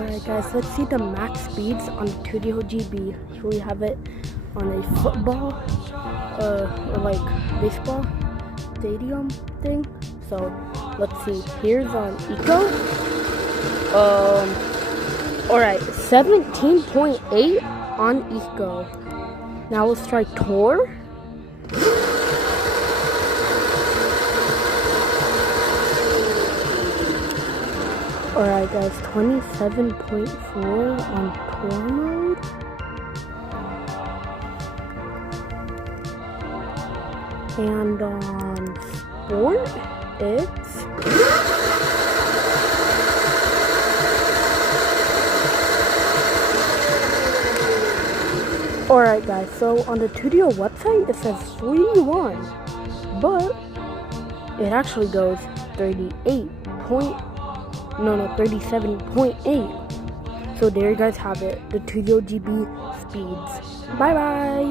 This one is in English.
Alright guys, let's see the max speeds on the Tuttio GB. Here we have it on a football, or like baseball stadium thing. So let's see, here's on Eco. Alright, 17.8 on Eco. Now let's try Tour. Alright guys, 27.4 on Tour mode. And on Sport, it's alright guys, so on the Tuttio website it says 31, but it actually goes 37.8. So there you guys have it, the Tuttio GB speeds. Bye bye!